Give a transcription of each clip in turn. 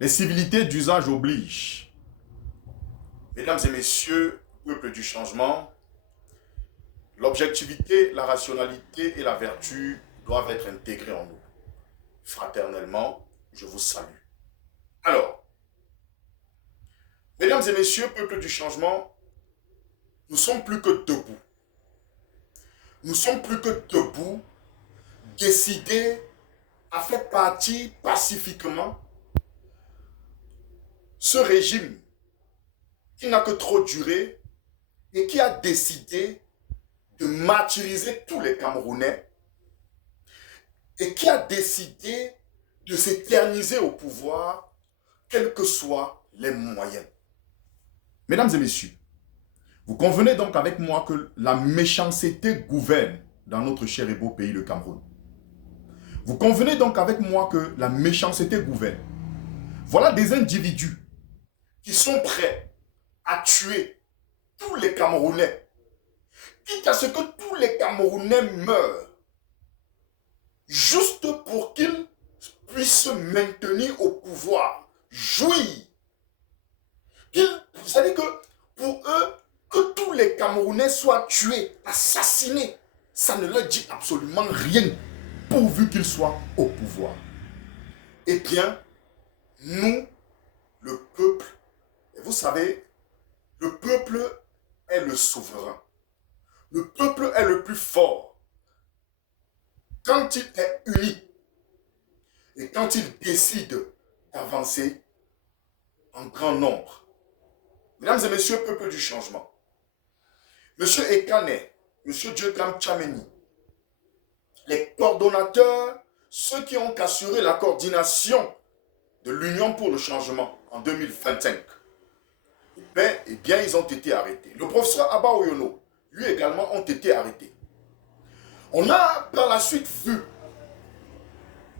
Les civilités d'usage obligent. Mesdames et messieurs, peuple du changement, l'objectivité, la rationalité et la vertu doivent être intégrées en nous. Fraternellement, je vous salue. Alors, mesdames et messieurs, peuple du changement, nous sommes plus que debout. Nous sommes plus que debout, décidés à faire partie pacifiquement ce régime qui n'a que trop duré et qui a décidé de martyriser tous les Camerounais et qui a décidé de s'éterniser au pouvoir, quels que soient les moyens. Mesdames et messieurs, vous convenez donc avec moi que la méchanceté gouverne dans notre cher et beau pays, le Cameroun. Vous convenez donc avec moi que la méchanceté gouverne. Voilà des individus qui sont prêts à tuer tous les Camerounais, quitte à ce que tous les Camerounais meurent, juste pour qu'ils puissent se maintenir au pouvoir, jouir. C'est-à-dire que pour eux, que tous les Camerounais soient tués, assassinés, ça ne leur dit absolument rien, pourvu qu'ils soient au pouvoir. Eh bien, nous, le peuple, et vous savez, le peuple est le souverain. Le peuple est le plus fort quand il est uni et quand il décide d'avancer en grand nombre. Mesdames et messieurs, peuple du changement, Monsieur Ekane, Monsieur Djekam Tchameni, les coordonnateurs, ceux qui ont assuré la coordination de l'Union pour le changement en 2025, eh bien, ils ont été arrêtés. Le professeur Abba Oyono, lui également, ont été arrêtés. On a par la suite vu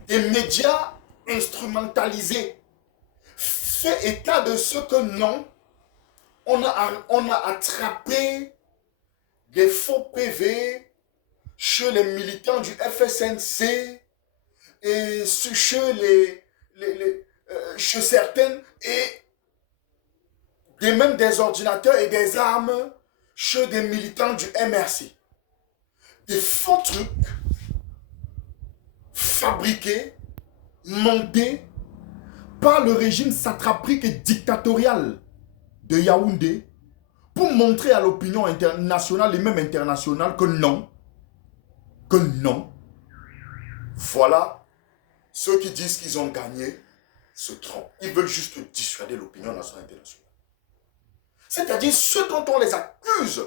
des médias instrumentalisés, fait état de ce que non, on a attrapé des faux PV chez les militants du FSNC et chez certaines et même des ordinateurs et des armes chez des militants du MRC. Des faux trucs fabriqués, montés par le régime satrapique et dictatorial de Yaoundé pour montrer à l'opinion internationale et même internationale que non, voilà, ceux qui disent qu'ils ont gagné se trompent. Ils veulent juste dissuader l'opinion nationale et internationale. C'est-à-dire ceux dont on les accuse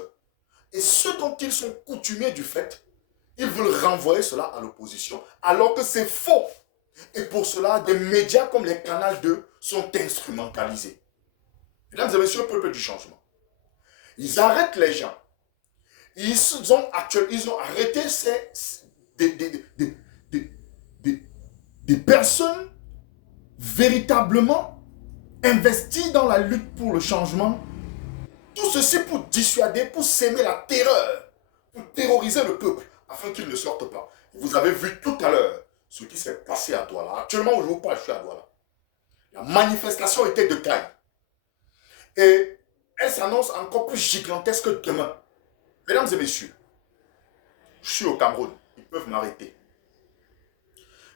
et ceux dont ils sont coutumiers du fait, ils veulent renvoyer cela à l'opposition, alors que c'est faux. Et pour cela, des médias comme les Canal 2 sont instrumentalisés. Mesdames et messieurs, peuple du changement, ils arrêtent les gens. Ils ont arrêté des personnes véritablement investies dans la lutte pour le changement. Tout ceci pour dissuader, pour s'aimer la terreur, pour terroriser le peuple, afin qu'il ne sorte pas. Vous avez vu tout à l'heure ce qui s'est passé à Douala. Actuellement, je vous parle, je suis à Douala. La manifestation était de taille. Et elle s'annonce encore plus gigantesque demain. Mesdames et messieurs, je suis au Cameroun. Ils peuvent m'arrêter.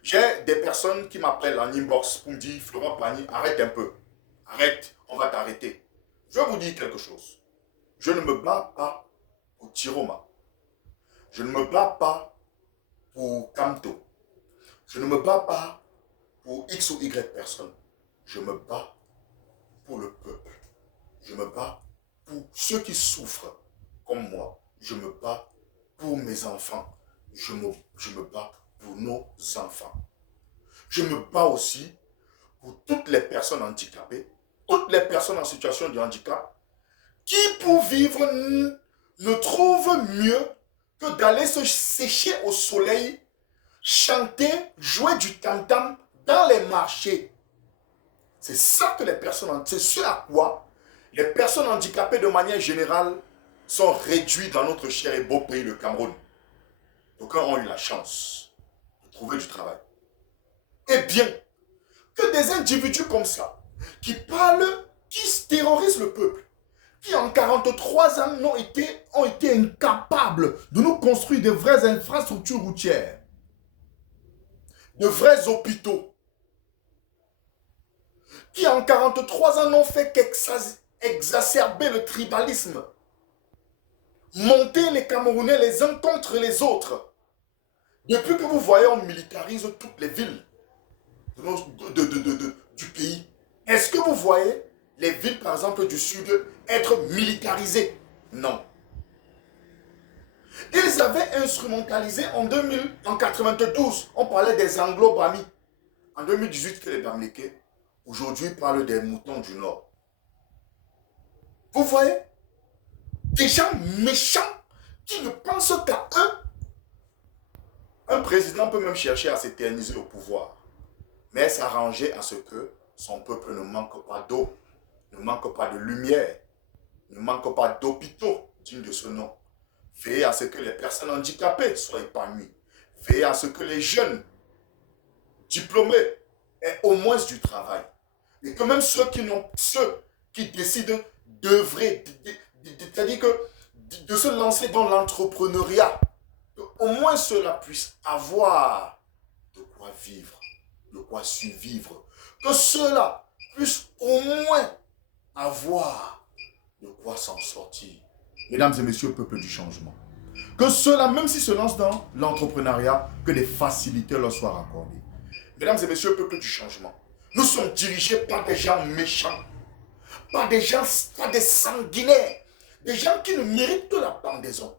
J'ai des personnes qui m'appellent en inbox pour me dire, Florent Pagny, arrête un peu. Arrête, on va t'arrêter. Je vais vous dire quelque chose. Je ne me bats pas pour Tiroma. Je ne me bats pas pour Kamto. Je ne me bats pas pour X ou Y personne. Je me bats pour le peuple. Je me bats pour ceux qui souffrent comme moi. Je me bats pour mes enfants. Je me bats pour nos enfants. Je me bats aussi pour toutes les personnes handicapées, toutes les personnes en situation de handicap, qui pour vivre ne trouvent mieux que d'aller se sécher au soleil, chanter, jouer du tam-tam dans les marchés. C'est ça que les personnes, c'est ce à quoi les personnes handicapées de manière générale sont réduites dans notre cher et beau pays, le Cameroun. D'aucuns ont eu la chance de trouver du travail. Eh bien, que des individus comme ça, qui parlent, qui terrorisent le peuple, qui en 43 ans ont été incapables de nous construire de vraies infrastructures routières, de vrais hôpitaux, qui en 43 ans n'ont fait qu'exacerber le tribalisme, monter les Camerounais les uns contre les autres. Depuis que vous voyez, on militarise toutes les villes du pays. Est-ce que vous voyez les villes, par exemple, du sud, être militarisées? Non. Ils avaient instrumentalisé en 92, on parlait des Anglo-Bami. En 2018, que les Bamileke, aujourd'hui, ils parlent des moutons du Nord. Vous voyez? Des gens méchants qui ne pensent qu'à eux. Un président peut même chercher à s'éterniser au pouvoir, mais s'arranger à ce que son peuple ne manque pas d'eau, ne manque pas de lumière, ne manque pas d'hôpitaux dignes de ce nom. Veillez à ce que les personnes handicapées soient épanouies. Veillez à ce que les jeunes diplômés aient au moins du travail. Et que même ceux qui décident d'œuvrer, c'est-à-dire que de se lancer dans l'entrepreneuriat, au moins ceux-là puissent avoir de quoi vivre, de quoi survivre. Que ceux-là puissent au moins avoir de quoi s'en sortir. Mesdames et messieurs, peuple du changement. Que ceux-là, même s'ils se lancent dans l'entrepreneuriat, que des facilités leur soient accordées. Mesdames et messieurs, peuple du changement. Nous sommes dirigés par des gens méchants, par des gens, par des sanguinaires, des gens qui ne méritent que la pendaison.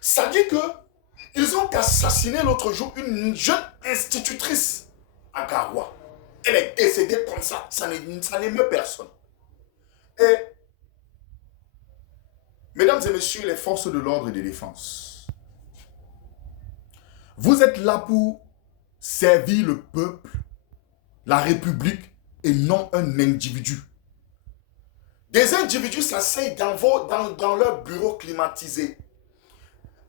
Ça dit qu'ils ont assassiné l'autre jour une jeune institutrice à Garoua. Elle est décédée comme ça n'émeut personne. Et, mesdames et messieurs, les forces de l'ordre et de défense, vous êtes là pour servir le peuple, la République et non un individu. Des individus s'asseyent dans leur bureau climatisé,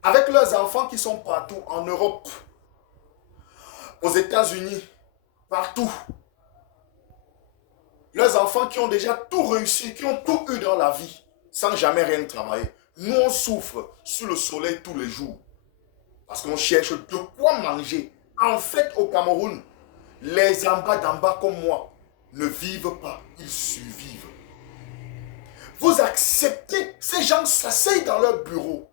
avec leurs enfants qui sont partout, en Europe, aux États-Unis, partout. Leurs enfants qui ont déjà tout réussi, qui ont tout eu dans la vie, sans jamais rien travailler. Nous, on souffre sous le soleil tous les jours, parce qu'on cherche de quoi manger. En fait, au Cameroun, les en bas comme moi ne vivent pas, ils survivent. Vous acceptez, ces gens s'asseyent dans leur bureau,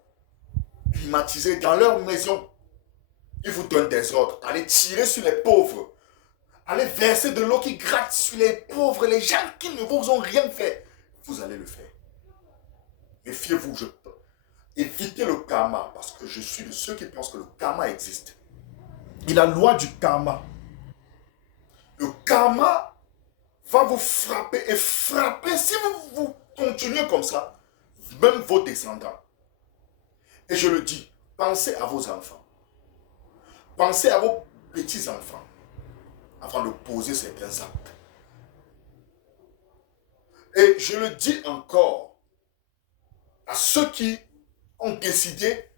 climatisés dans leur maison. Ils vous donnent des ordres, allez tirer sur les pauvres, allez verser de l'eau qui gratte sur les pauvres, les gens qui ne vous ont rien fait. Vous allez le faire. Méfiez-vous, évitez le karma, parce que je suis de ceux qui pensent que le karma existe. Et la loi du karma. Le karma va vous frapper et frapper si vous continuez comme ça, même vos descendants. Et je le dis, pensez à vos enfants. Pensez à vos petits-enfants avant de poser certains actes. Et je le dis encore à ceux qui ont décidé